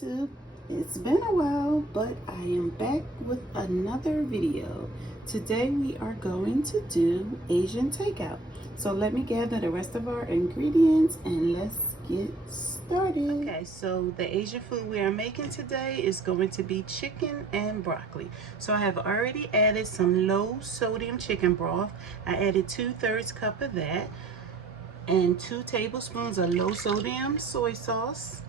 YouTube. It's been a while, but I am back with another video. Today we are going to do Asian takeout. So let me gather the rest of our ingredients and let's get started. Okay, so the Asian food we are making today is going to be chicken and broccoli. So I have already added some low sodium chicken broth. I added 2/3 cup of that and 2 tablespoons of low sodium soy sauce.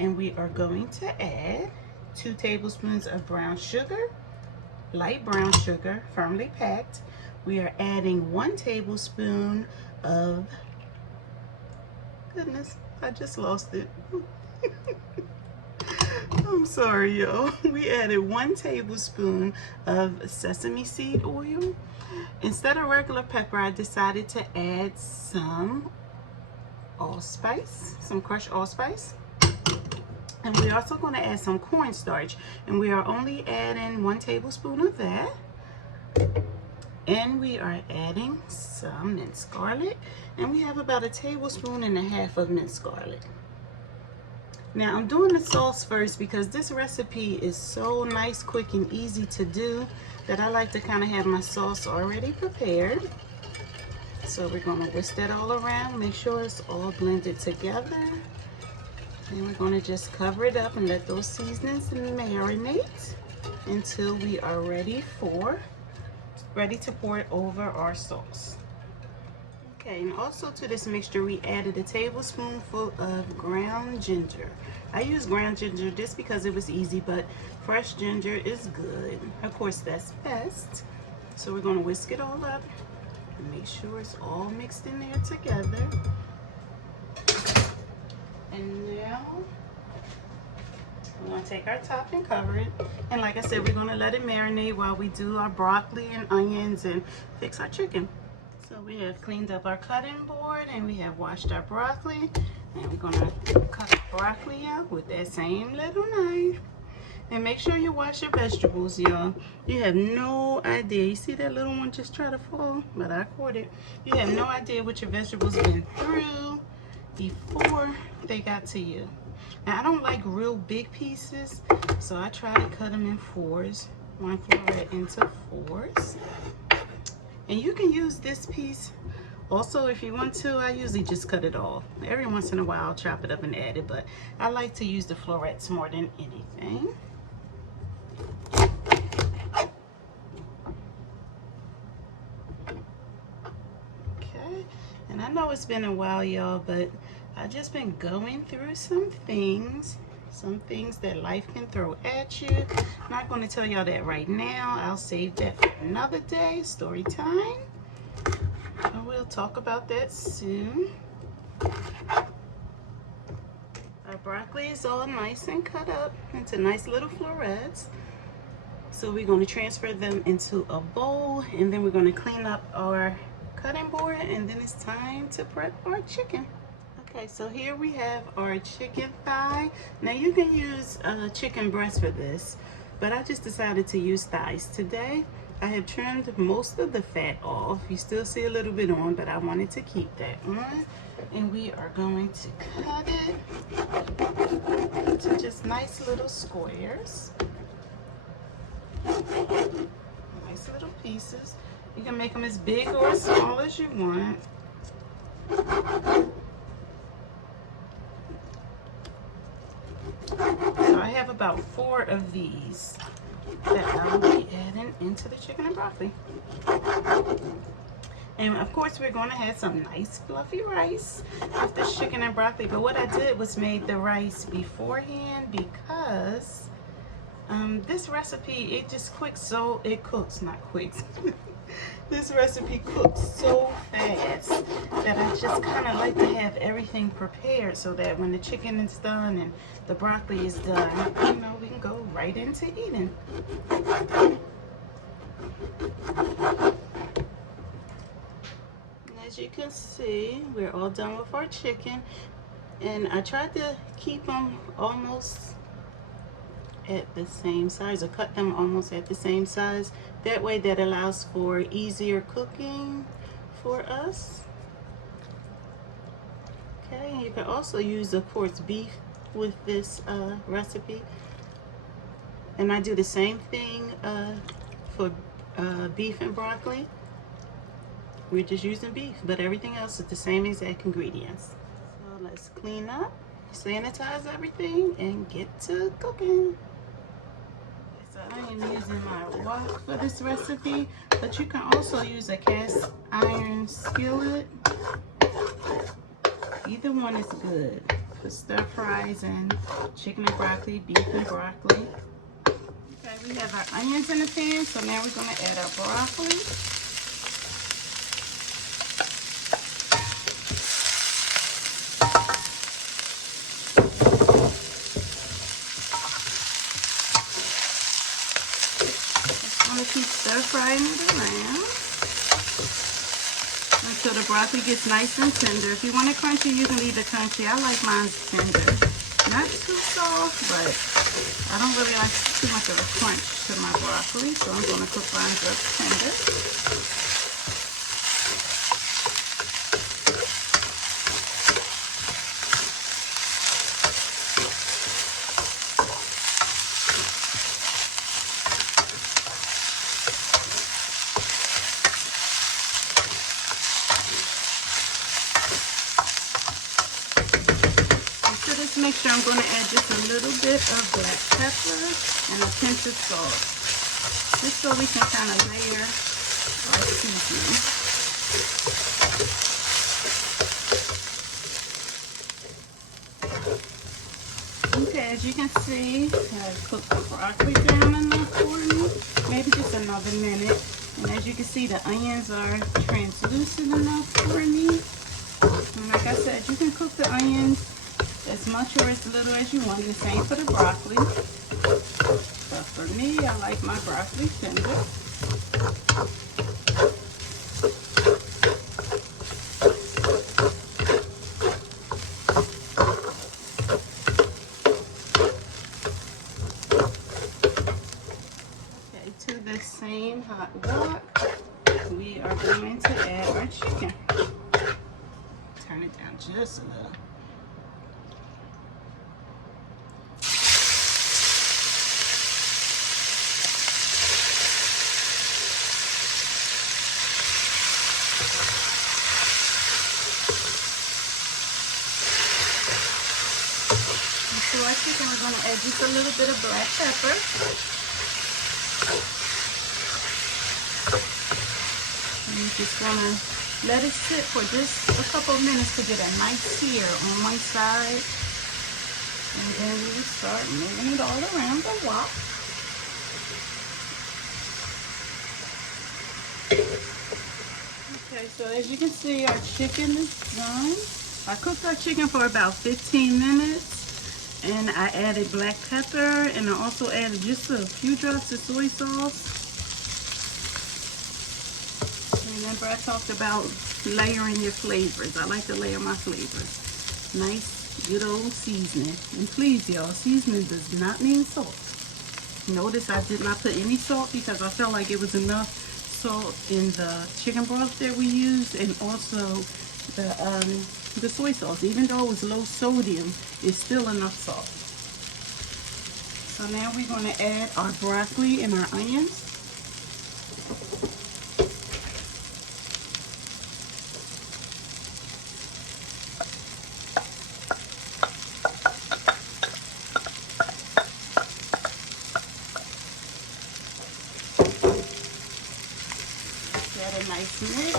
And we are going to add 2 tablespoons of brown sugar, light brown sugar, firmly packed. We are adding 1 tablespoon of, goodness, I just lost it. I'm sorry, y'all. We added 1 tablespoon of sesame seed oil. Instead of regular pepper, I decided to add some allspice, some crushed allspice. And we're also going to add some cornstarch, and we are only adding 1 tablespoon of that. And we are adding some minced garlic, and we have about 1.5 tablespoons of minced garlic. Now I'm doing the sauce first because this recipe is so nice, quick, and easy to do that I like to kind of have my sauce already prepared. So we're going to whisk that all around, make sure it's all blended together. And we're going to just cover it up and let those seasonings marinate until we are ready to pour it over our sauce. Okay, and also to this mixture we added 1 tablespoonful of ground ginger. I use ground ginger just because it was easy, but fresh ginger is good. Of course, that's best. So we're going to whisk it all up and make sure it's all mixed in there together. And now we're going to take our top and cover it. And like I said, we're going to let it marinate while we do our broccoli and onions and fix our chicken. So we have cleaned up our cutting board and we have washed our broccoli. And we're going to cut the broccoli out with that same little knife. And make sure you wash your vegetables, y'all. You have no idea. You see that little one just try to fall? But I caught it. You have no idea what your vegetables have been through before they got to you. Now I don't like real big pieces, so I try to cut them in 4s, 1 floret into 4s. And you can use this piece also if you want to. I usually just cut it off. Every once in a while I'll chop it up and add it, but I like to use the florets more than anything. Okay, and I know it's been a while, y'all, but I've just been going through some things that life can throw at you. I'm not going to tell y'all that right now. I'll save that for another day, story time. And we'll talk about that soon. Our broccoli is all nice and cut up into nice little florets. So we're going to transfer them into a bowl, and then we're going to clean up our cutting board, and then it's time to prep our chicken. Okay, so here we have our chicken thigh. Now you can use chicken breast for this, but I just decided to use thighs today. I have trimmed most of the fat off. You still see a little bit on, but I wanted to keep that on. And we are going to cut it into just nice little squares. Nice little pieces. You can make them as big or as small as you want. So I have about 4 of these that I will be adding into the chicken and broccoli. And of course we're going to have some nice fluffy rice with the chicken and broccoli. But what I did was made the rice beforehand because this recipe, it just cooks, so it cooks, not quick. This recipe cooks so fast that I just kind of like to have everything prepared so that when the chicken is done and the broccoli is done, you know, we can go right into eating. As you can see, we're all done with our chicken, and I tried to keep them almost at the same size, or cut them almost at the same size. That way that allows for easier cooking for us. Okay, and you can also use, of course, beef with this recipe. And I do the same thing for beef and broccoli. We're just using beef, but everything else is the same exact ingredients. So let's clean up, sanitize everything, and get to cooking. So I am using my wok for this recipe, but you can also use a cast iron skillet. Either one is good for stir fries and chicken and broccoli, beef and broccoli. Okay, we have our onions in the pan, so now we're going to add our broccoli. I'm going to keep stir frying it around until the broccoli gets nice and tender. If you want it crunchy, you can leave it crunchy. I like mine tender. Not too soft, but I don't really like too much of a crunch to my broccoli, so I'm going to cook mine up tender. Make sure I'm going to add just a little bit of black pepper and a pinch of salt, just so we can kind of layer our seasoning. Okay, as you can see, I've cooked the broccoli down enough for me, maybe just another minute. And as you can see, the onions are translucent enough for me. And like I said, you can cook the onions as much or as little as you want. The same for the broccoli. But for me, I like my broccoli tender. Okay, to the same hot wok, we are going to add our chicken. Turn it down just a little. To our chicken, we're going to add just a little bit of black pepper. And you're just going to let it sit for just a couple of minutes to get a nice sear on one side. And then we will start moving it all around the wok. Okay, so as you can see, our chicken is done. I cooked our chicken for about 15 minutes. And I added black pepper, and I also added just a few drops of soy sauce. Remember, I talked about layering your flavors. I like to layer my flavors. Nice, good old seasoning. And please, y'all, seasoning does not mean salt. Notice I did not put any salt because I felt like it was enough salt in the chicken broth that we used, and also the soy sauce. Even though it was low sodium, it's still enough salt. So now we're going to add our broccoli and our onions. Add a nice mix.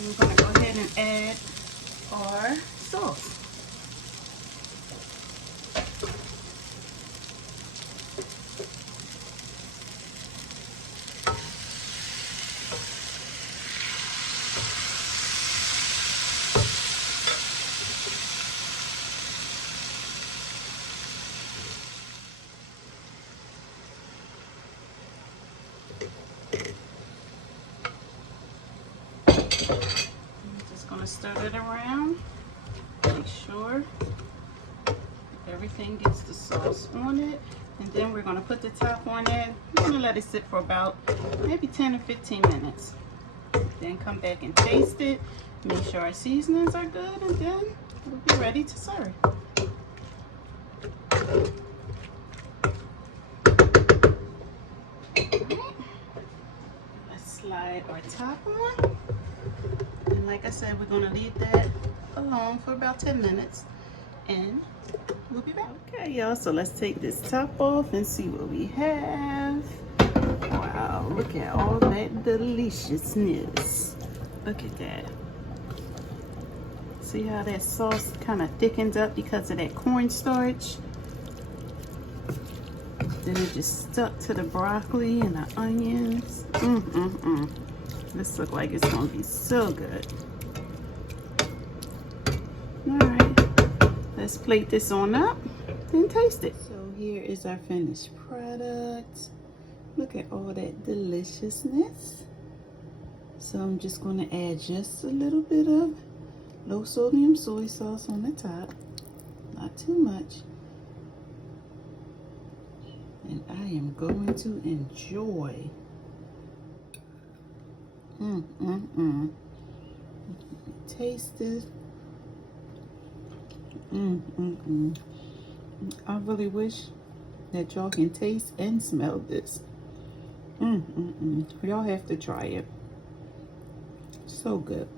We're going to go ahead and add our sauce. Stir it around, make sure everything gets the sauce on it. And then we're gonna put the top on it. We're gonna let it sit for about maybe 10 or 15 minutes. Then come back and taste it. Make sure our seasonings are good, and then we'll be ready to serve. Let's slide our top on. And like I said, we're gonna leave that alone for about 10 minutes and we'll be back. Okay, y'all, so let's take this top off and see what we have. Wow, look at all that deliciousness. Look at that. See how that sauce kind of thickens up because of that cornstarch? Then it just stuck to the broccoli and the onions. This looks like it's gonna be so good. All right, let's plate this on up and taste it. So here is our finished product. Look at all that deliciousness. So I'm just gonna add just a little bit of low sodium soy sauce on the top, not too much. And I am going to enjoy. Taste it. I really wish that y'all can taste and smell this. Y'all have to try it. So good.